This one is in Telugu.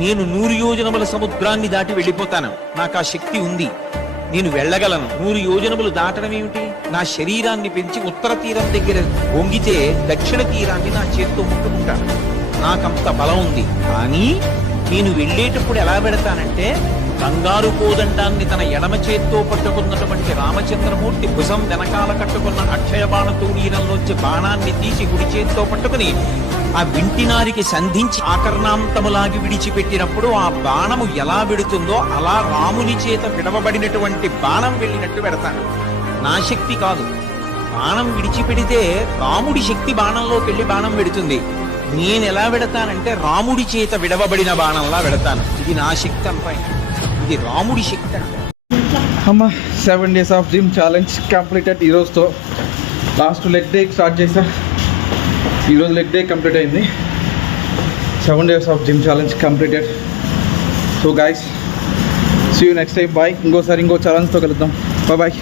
నేను 100 యోజనముల సముద్రాన్ని దాటి వెళ్ళిపోతాను. నాకు ఆ శక్తి ఉంది, నేను వెళ్ళగలను. 100 యోజనములు దాటడం ఏమిటి? నా శరీరాన్ని పెంచి ఉత్తర తీరం దగ్గర వంగితే దక్షిణ తీరాన్ని నా చేత్తో ముట్టుకుంటాను. నాకంత బలం ఉంది. కానీ నేను వెళ్ళేటప్పుడు ఎలా పెడతానంటే, బంగారు కోదండాన్ని తన ఎడమ చేత్తో పట్టుకున్నటువంటి రామచంద్రమూర్తి భుజం వెనకాల కట్టుకున్న అక్షయ బాణ తూణీరంలోంచి బాణాన్ని తీసి కుడి చేత్తో పట్టుకుని ఆ వింటినారికి సంధించి ఆకర్ణాంతములాగి విడిచిపెట్టినప్పుడు ఆ బాణము ఎలా విడుతుందో అలా రాముని చేత విడవబడినటువంటి బాణం వెళ్ళినట్టు పెడతాను. నా శక్తి కాదు. బాణం విడిచిపెడితే రాముడి శక్తి బాణంలోకి వెళ్ళి బాణం పెడుతుంది. నేను ఎలా పెడతానంటే రాముడి చేత విడవబడిన బాణంలా పెడతాను. ఇది నా శక్తి అంతా, ఇది రాముడి శక్తి. అమ్మ 7 days of gym challenge completed. ఈరోజుతో లాస్ట్ లెగ్ డే స్టార్ట్ చేశా. ఈరోజు లెగ్ డే కంప్లీట్ అయింది. 7 days of gym challenge completed. So guys, see you next time. Bye. ఇంకో ఛాలెంజ్తో కలుద్దాం. బాయ్.